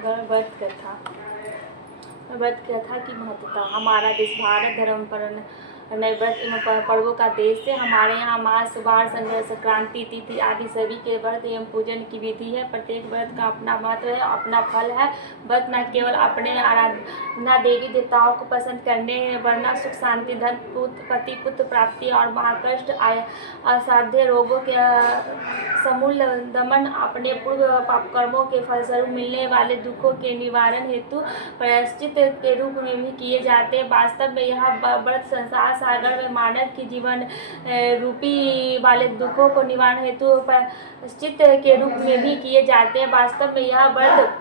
व्रत कथा की महत्वता। हमारा देश भारत धर्म पर व्रत एवं पर्वों का देश है। हमारे यहाँ मास, वार, संक्रांति, तिथि आदि सभी के व्रत एवं पूजन की विधि है। प्रत्येक व्रत का अपना महत्व है, अपना फल है। व्रत न केवल अपने आराधना देवी देवताओं को पसंद करने वरना सुख शांति, धन, पति पुत्र प्राप्ति और महाकष्ट, असाध्य रोगों के समूल दमन, अपने पूर्व पाप कर्मों के फलस्वरूप मिलने वाले दुखों के निवारण हेतु प्रायश्चित के रूप में भी किए जाते हैं। वास्तव में यह व्रत संसार सागर में मानव की जीवन रूपी वाले दुखों को निवारण हेतु प्रायश्चित के रूप में भी किए जाते हैं। वास्तव में यह व्रत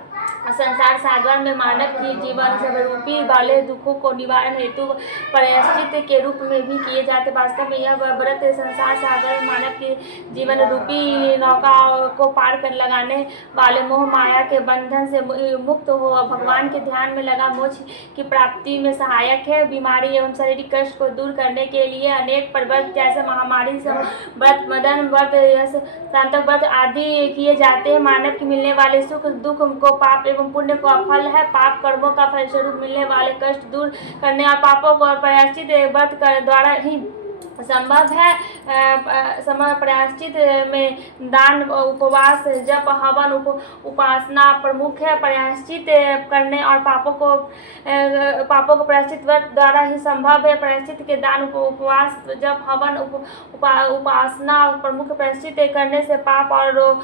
संसार सागर में मानव की जीवन रूपी वाले दुखों को निवारण हेतु प्रायश्चित के रूप में भी किए जाते। वास्तव में यह व्रत संसार सागर में मानव की जीवन रूपी नौका को पार कर लगाने वाले मोह माया के बंधन से मुक्त हो भगवान के ध्यान में लगा मोक्ष की प्राप्ति में सहायक है। बीमारी एवं शारीरिक कष्ट को दूर करने के लिए अनेक व्रत जैसे महामारी व्रत, मदन व्रत, शांतक व्रत आदि किए जाते हैं। मानव की मिलने वाले सुख दुख को पाप एवं पुण्य का फल है। पाप कर्मों का फलस्वरूप मिलने वाले कष्ट दूर करने और पापों को प्रायश्चित व्रत द्वारा ही संभव है। समय प्रायश्चित में दान, उपवास, जप, हवन, उपासना प्रमुख है। प्रायश्चित करने और पापों को प्रायश्चित व्रत द्वारा ही संभव है। प्रायश्चित के दान, उपवास, जप, हवन, उपासना प्रमुख। प्रायश्चित करने से पाप और रोग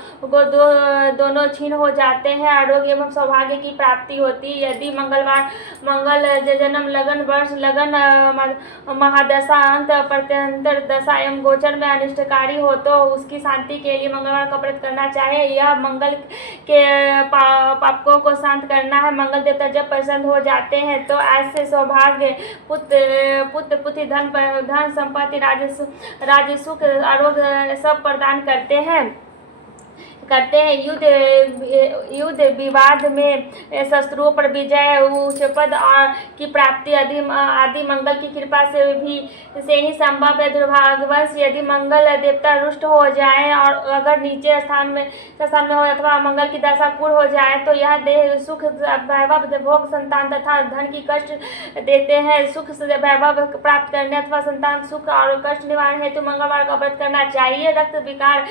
दोनों क्षीण हो जाते हैं। आरोग्य एवं सौभाग्य की प्राप्ति होती है। यदि मंगल जन्म, लगन, वर्ष, लगन, महादशा, अंत, प्रत्यंतर दशा एवं गोचर में अनिष्टकारी हो तो उसकी शांति के लिए मंगलवार का व्रत करना चाहिए। यह मंगल के पापों को शांत करना है। मंगल देवता जब प्रसन्न हो जाते हैं तो ऐसे सौभाग्य, पुत्र पुत्री, धन संपत्ति, राज्य सुख, आरोग्य सब प्रदान करते हैं। युद्ध विवाद में शत्रुओं पर विजय, उच्च पद और की प्राप्ति आदि मंगल की कृपा से ही संभव है। दुर्भाग्यवश यदि मंगल देवता रुष्ट हो जाए और अगर नीचे स्थान में हो अथवा मंगल की दशा क्रूर हो जाए तो यह देह सुख, वैभव, भोग, संतान तथा धन की कष्ट देते हैं। सुख वैभव प्राप्त करने अथवा संतान सुख और कष्ट निवारण हेतु मंगलवार का व्रत करना चाहिए। रक्त विकार,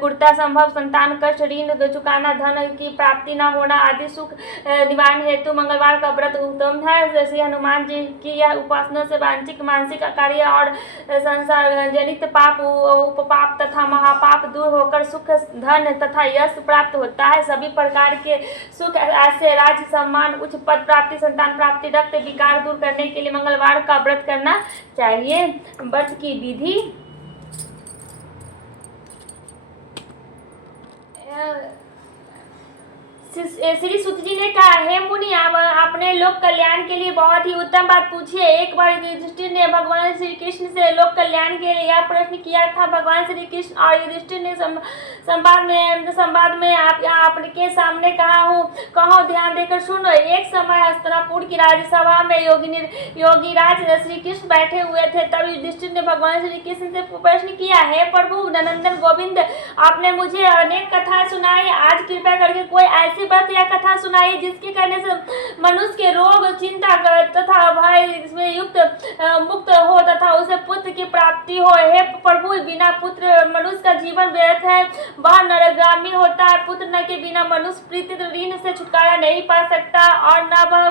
कुर्ता संभव, संतान कष्ट, ऋण चुकाना, धन की प्राप्ति न होना आदि सुख निवारण हेतु मंगलवार का व्रत उत्तम है। श्री हनुमान जी की यह उपासना से वांछित मानसिक कार्य और संसार जनित पाप, उपपाप तथा महापाप दूर होकर सुख, धन तथा यश प्राप्त होता है। सभी प्रकार के सुख ऐसे राज्य, सम्मान, उच्च पद प्राप्ति, संतान प्राप्ति, रक्त विकार दूर करने के लिए मंगलवार का व्रत करना चाहिए। व्रत की विधि। श्री सुत जी ने कहा, हे मुनि, आपने लोक कल्याण के लिए बहुत ही उत्तम बात पूछी है। एक बार युधिष्ठिर ने भगवान श्री कृष्ण से लोक कल्याण के लिए यह प्रश्न किया था। भगवान श्री कृष्ण और युधिष्ठिर ने संवाद में आपके सामने कहो ध्यान देकर सुनो। एक समय हस्तिनापुर की राज्यसभा में योगीराज श्री कृष्ण बैठे हुए थे। तब युधिष्ठिर ने भगवान श्री कृष्ण से प्रश्न किया, हे प्रभु नंदन गोविंद, आपने मुझे अनेक कथाएं सुनाई। आज कृपया करके कोई ऐसी व्रत या कथा सुनाइए जिसके करने से मनुष्य के रोग, चिंता तथा भय में मुक्त हो तथा उसे पुत्र की प्राप्ति हो। हे प्रभु, बिना पुत्र मनुष्य का जीवन व्यर्थ है, वह नरकगामी होता है। पुत्र न के बिना मनुष्य प्रीति ऋण से छुटकारा नहीं पा सकता और न वह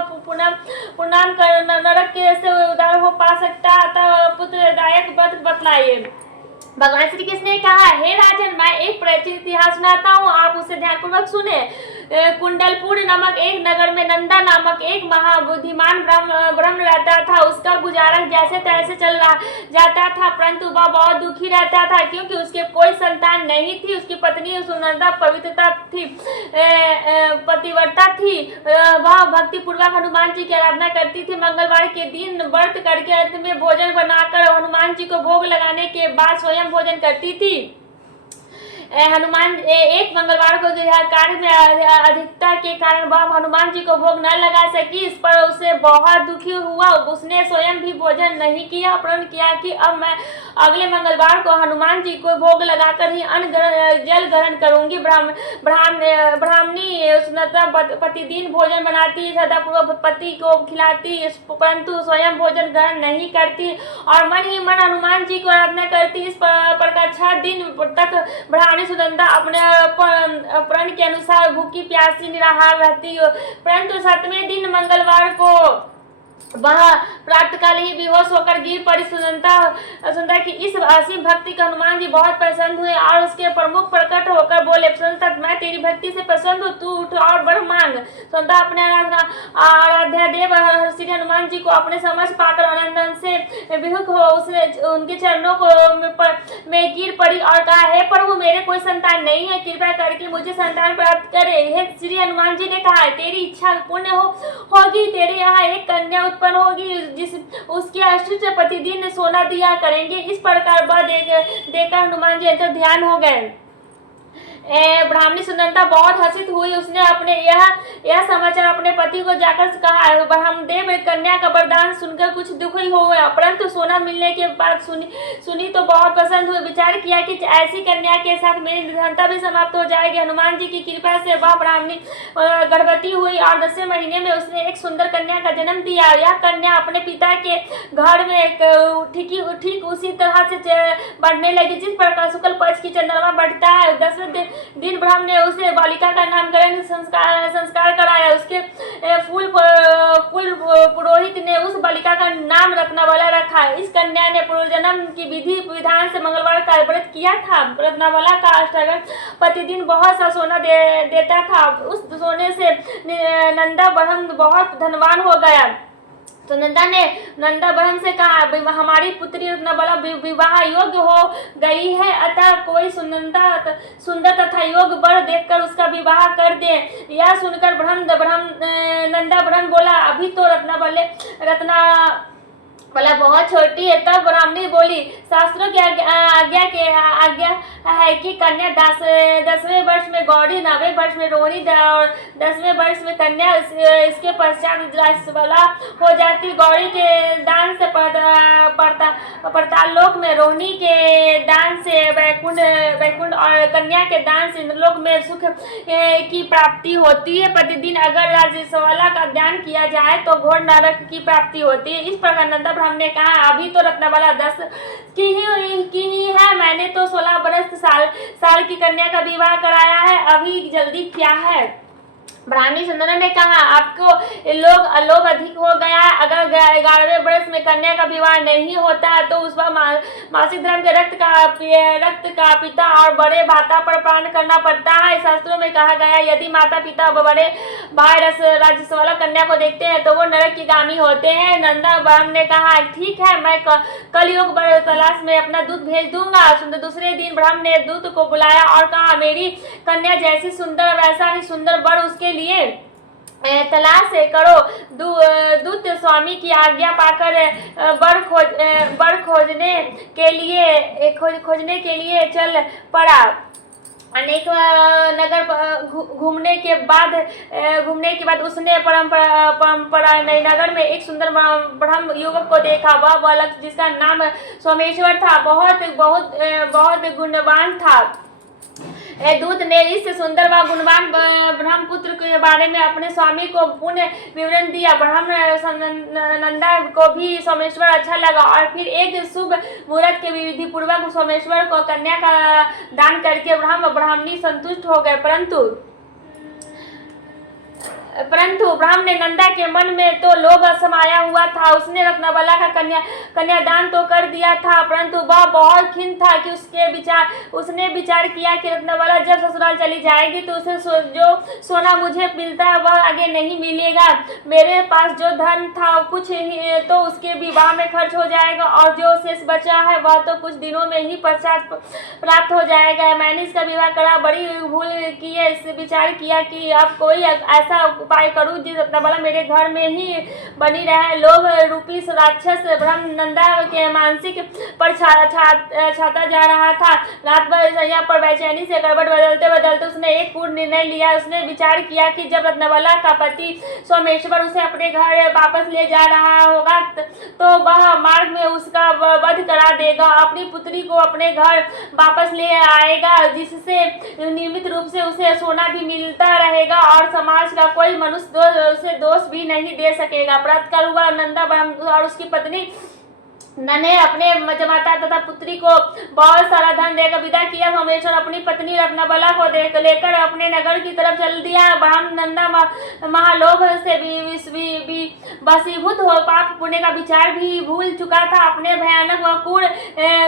पूर्णांग नरक से उद्धार हो पा सकता। अतः पुत्रदायक व्रत बतलाइए। भगवान श्री कृष्ण ने कहा, हे राजन, मैं एक प्राचीन इतिहास सुनाता हूँ, आप उसे ध्यानपूर्वक सुने। कुंडलपुर नामक एक नगर में नंदा नामक एक महाबुद्धिमान ब्राह्मण रहता था। उसका गुजारा जैसे तैसे चल जाता था, परंतु वह बहुत दुखी रहता था क्योंकि उसके कोई संतान नहीं थी। उसकी पत्नी सुनंदा पतिव्रता थी। वह भक्ति पूर्वक हनुमान जी की आराधना करती थी। मंगलवार के दिन व्रत करके अंत में भोजन बनाकर हनुमान जी को भोग लगाने के बाद स्वयं भोजन करती थी। हनुमान एक मंगलवार को कार्य में अधिकता के कारण वह हनुमान जी को भोग न लगा सकी। इस पर उसे बहुत दुखी हुआ। उसने स्वयं भी भोजन नहीं किया, प्रण किया कि अब मैं अगले मंगलवार को हनुमान जी को भोग लगाकर ही अन्न जल ग्रहण करूंगी। ब्राह्मणी सुनता प्रतिदिन भोजन बनाती, सदापूर्वक पति को खिलाती, परंतु स्वयं भोजन ग्रहण नहीं करती और मन ही मन हनुमान जी को आराधना करती। इस प्रकार 6 दिन तक ब्राह्मणी सुनंदा अपने प्रण के अनुसार भूखी प्यासी निराहार रहती, परंतु 7वें दिन मंगलवार को वह प्रातःकाल ही बेहोश होकर गिर पड़ी। सुनंदा की इस असीम भक्ति का हनुमान जी बहुत प्रसन्न हुए और उसके प्रमुख प्रकट होकर बोले, सुनंदा मैं तेरी भक्ति से प्रसन्न हूँ, तू उठ और वर मांग। सुनंदा अपने आराध्य देव श्री हनुमान जी को अपने समझ पाकर आनंद से विहुक हो उसने उनके चरणों को में गिर पड़ी और कहा, हे प्रभु मेरे कोई संतान नहीं है, कृपया करके मुझे संतान प्राप्त करे। हे श्री हनुमान जी ने कहा, तेरी इच्छा पूर्ण होगी, तेरे यहाँ एक कन्या उत्पन्न होगी जिस उसके आश्रित प्रतिदिन सोना दिया करेंगे। इस प्रकार वह देखकर हनुमान जी अंतर ध्यान हो गए। ब्राह्मणी सुनंदा बहुत हर्षित हुई। उसने अपने यह समाचार अपने पति को जाकर कहा। ब्रह्मदेव कन्या का वरदान सुनकर कुछ दुखी हो गया, परंतु सोना मिलने के बाद सुनी तो बहुत प्रसन्न हुए। विचार किया कि ऐसी कन्या के साथ मेरी निर्धनता भी समाप्त हो जाएगी। हनुमान जी की कृपा से वह ब्राह्मणी गर्भवती हुई और 10वें महीने में उसने एक सुंदर कन्या का जन्म दिया। यह कन्या अपने पिता के घर में ठीक उसी तरह से बढ़ने लगी जिस प्रकार शुक्ल पक्ष की चंद्रमा बढ़ता है। 10वें दिन ब्रह्म ने उसे बालिका का नामकरण संस्कार कराया। उसके कुल पुरोहित ने उस बालिका का नाम रत्नावला रखा। इस कन्या ने पूर्वजन्म की विधि विधान से मंगलवार का व्रत किया था। रत्नावला का अष्टगण प्रतिदिन बहुत सा सोना देता था। उस सोने से नंदा ब्रह्म बहुत धनवान हो गया। तो नंदा ने नंदा बहन से कहा, हमारी पुत्री रत्नावला विवाह योग्य हो गई है, अतः कोई सुंदर तथा योग्य वर देखकर उसका विवाह कर दे। यह सुनकर नंदा ब्रह्म बोला, अभी तो रत्नावला बहुत छोटी है। तब ब्राह्मणी बोली, शास्त्रों की आज्ञा है कि कन्या 10वें वर्ष में गौरी, 9वें वर्ष में रोहिणी और 10वें वर्ष में कन्या, इसके पश्चात राजवला हो जाती। गौरी के दान से पाताललोक में, रोहिणी के दान से वैकुंठ और कन्या के दान से इंद्रलोक में सुख की प्राप्ति होती है। प्रतिदिन अगर राजवला का ध्यान किया जाए तो घोर नरक की प्राप्ति होती है। इस प्रकार नंदा हमने कहा, अभी तो रत्नावला 10 की ही है, मैंने तो 16 साल की कन्या का विवाह कराया है, अभी जल्दी क्या है। ब्राह्मणी सुंदर ने कहा, आपको लोभ अधिक हो गया। अगर 11वें वर्ष में कन्या का विवाह नहीं होता है तो उस मासिक धर्म के रक्त का पिता और बड़े भाता पर प्राण करना पड़ता है। शास्त्रों में कहा गया, यदि माता पिता बड़े भाई राजस्वला कन्या को देखते हैं तो वो नरक की गामी होते हैं। नंदा ब्राह्मण ने कहा, ठीक है, मैं कलयुग तलाश में अपना दूत भेज दूंगा। दूसरे दिन ब्राह्मण ने दूत को बुलाया और कहा, मेरी कन्या जैसी सुंदर वैसा ही सुंदर वर उसके लिए तलाश करो। दूत स्वामी की आज्ञा पाकर वर खोजने के लिए चल पड़ा। अनेक नगर घूमने के बाद उसने परंपरा नगर में एक सुंदर ब्रह्म युवक को देखा। वह बालक जिसका नाम सोमेश्वर था बहुत गुणवान था। दूत ने इस सुंदर व गुणवान ब्रह्मपुत्र के बारे में अपने स्वामी को पूर्ण विवरण दिया। नंदा को भी सोमेश्वर अच्छा लगा और फिर एक शुभ मुहूर्त के विधि पूर्वक सोमेश्वर को कन्या का दान करके ब्राह्मणी संतुष्ट हो गए। परंतु ब्राह्मण ने नंदा के मन में तो लोभ समाया हुआ था। उसने रत्नावला का कन्यादान तो कर दिया था, परंतु वह बहुत खिन्न था कि उसने विचार किया कि रत्नावला जब ससुराल चली जाएगी तो उसे जो सोना मुझे मिलता है वह आगे नहीं मिलेगा। मेरे पास जो धन था कुछ ही तो उसके विवाह में खर्च हो जाएगा और जो शेष बचा है वह तो कुछ दिनों में ही पश्चात प्राप्त हो जाएगा। मैंने इसका विवाह करा, बड़ी भूल की है। इससे विचार किया कि अब कोई ऐसा उपाय करूँ जिस रत्नबाला मेरे घर में ही बनी रहे। लोभ रूपी राक्षस ब्रह्मनंदा के मानसिक पर छाता जा रहा था। रात भर सैया पर बेचैनी से करवट बदलते बदलते उसने एक पूर्ण निर्णय लिया। उसने विचार किया कि जब रत्नबाला का पति सोमेश्वर उसे अपने घर वापस ले जा रहा होगा तो वह मार्ग में उसका वध करा देगा, अपनी पुत्री को अपने घर वापस ले आएगा, जिससे नियमित रूप से उसे सोना भी मिलता रहेगा और समाज का कोई मनुष्य उसे दोष भी नहीं दे सकेगा। प्रातःकाल हुआ, नंदा और उसकी पत्नी ने अपने जमाता तथा पुत्री को बहुत सारा धन देकर विदा किया। सोमेश्वर अपनी पत्नी रत्नबाला को लेकर अपने नगर की तरफ चल दिया। ब्रह्मनंदा महालोभ से भी वशीभूत हो पाप पुण्य का विचार भी भूल चुका था। अपने भयानक व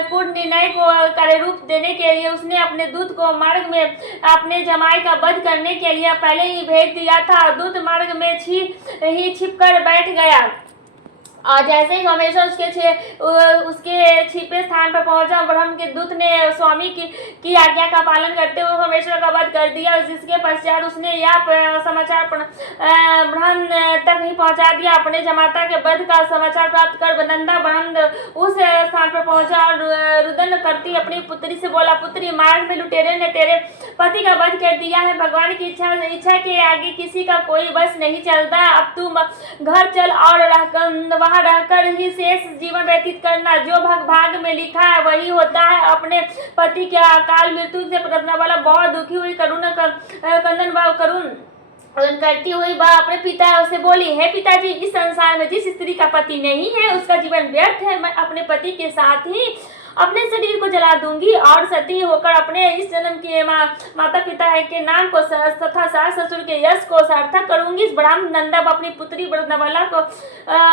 कूट निर्णय को कार्यरूप देने के लिए उसने अपने दूत को मार्ग में अपने जमाई का वध करने के लिए पहले ही भेज दिया था। दूत मार्ग में छिप कर बैठ गया और जैसे ही सोमेश्वर उसके छिपे स्थान पर पहुंचा, ब्रह्म के दूत ने स्वामी की आज्ञा का पालन करते हुए सोमेश्वर का वध कर दिया। जिसके पश्चात उसने यह समाचार ब्रह्म तक ही पहुंचा दिया। अपने जमाता के वध का समाचार प्राप्त कर नंदा ब्रह्म उस स्थान पर पहुंचा और रुदन करती अपनी पुत्री से बोला, पुत्री, मार्ग में लुटेरे ने तेरे पति का वध कर दिया है। भगवान की इच्छा के आगे किसी का कोई बस नहीं चलता। अब तू घर चल और वहां रहकर ही शेष जीवन व्यतीत करना। जो भाग में लिखा है वही होता है। अपने पति के अकाल मृत्यु से रत्नबाला बहुत दुखी हुई करुण करती हुई वह अपने पिता से बोली, हे पिताजी, इस संसार में जिस स्त्री का पति नहीं है उसका जीवन व्यर्थ है। मैं अपने पति के साथ ही अपने शरीर को जला दूंगी और सती होकर अपने इस जन्म के माता पिता के नाम को तथा सास ससुर के यश को सार्थक करूंगी। ब्रह्मनंदा अपनी पुत्री रत्नबाला को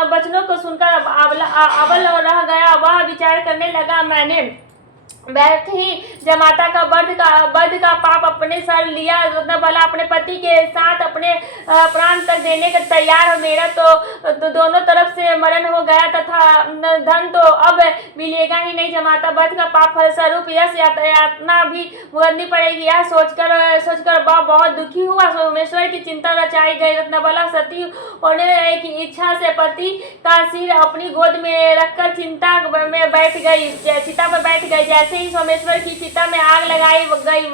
वचनों को सुनकर अवल रह गया। वह विचार करने लगा, मैंने बैठ ही जमाता का वध का पाप अपने सर लिया। रत्नबाला अपने पति के साथ अपने प्राण तक देने का तैयार है। मेरा तो दोनों तरफ से मरण हो गया तथा धन तो अब मिलेगा ही नहीं। जमाता वध का पाप फलस्वरूप यश यातना भी भुगतनी पड़ेगी। यह सोचकर वह बहुत दुखी हुआ। सोमेश्वर की चिंता रचाई गई। रत्नबाला सती होने की इच्छा से पति का सिर अपनी गोद में रखकर चिता पर बैठ गई। जैसे ही सोमेश्वर की चिता में आग लगाई गई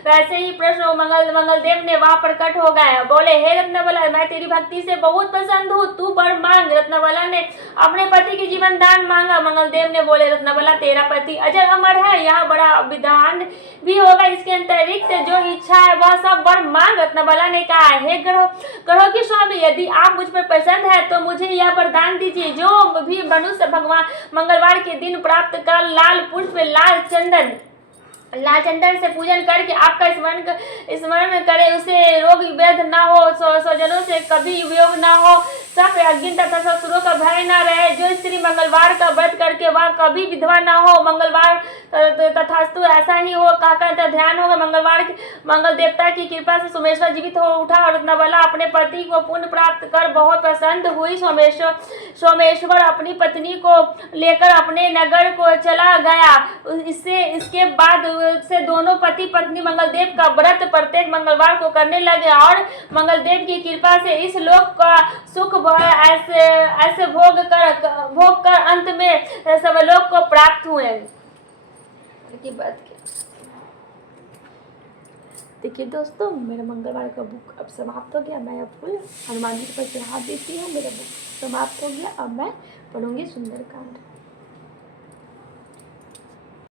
वैसे ही प्रश्न मंगलदेव ने वहां प्रकट हो गया। बोले, हे रत्नबाला, मैं तेरी भक्ति से बहुत प्रसन्न हूँ, तू वर मांग। रत्नबाला ने अपने पति की जीवन दान मांगा। मंगलदेव ने बोले, रत्नबाला, तेरा पति अजर अमर है, यह बड़ा विधान भी होगा। इसके अंतरिक्त जो इच्छा है वह सब वर मांग। रत्नबाला ने कहा, हे ग्रहों की स्वामी, यदि आप मुझ पर प्रसन्न है तो मुझे यह वरदान दीजिए, जो भी मनुष्य भगवान मंगलवार के दिन प्राप्त कर लाल पुष्प लाल चंदन से पूजन करके आपका स्मरण करे, उसे रोग व्याध न हो, स्वजनों से कभी वियोग न हो, सब अज्ञान तथा ससुरों का भय न रहे। जो स्त्री मंगलवार का व्रत करके वह कभी विधवा न हो, मंगलवार तथास्तु ऐसा ही हो। कहकर ध्यान होगा। मंगल देवता की कृपा से सोमेश्वर जीवित हो उठा और रत्नबाला अपने पति को पुण्य प्राप्त कर बहुत प्रसन्न हुई। सोमेश्वर अपनी पत्नी को लेकर अपने नगर को चला गया। इसके बाद से दोनों पति पत्नी मंगलदेव का व्रत प्रत्येक मंगलवार को करने लगे और मंगलदेव की कृपा से इस लोक का सुख ऐसे भोग कर अंत में सबलोक को प्राप्त हुए। की बात देखिए दोस्तों, मेरा मंगलवार का बुक अब समाप्त हो गया। मैं अब फुल हनुमान जी के पास हाथ देती हूँ। मेरा बुक समाप्त हो गया। अब मैं पढ़ूंगी सुंदरकांड।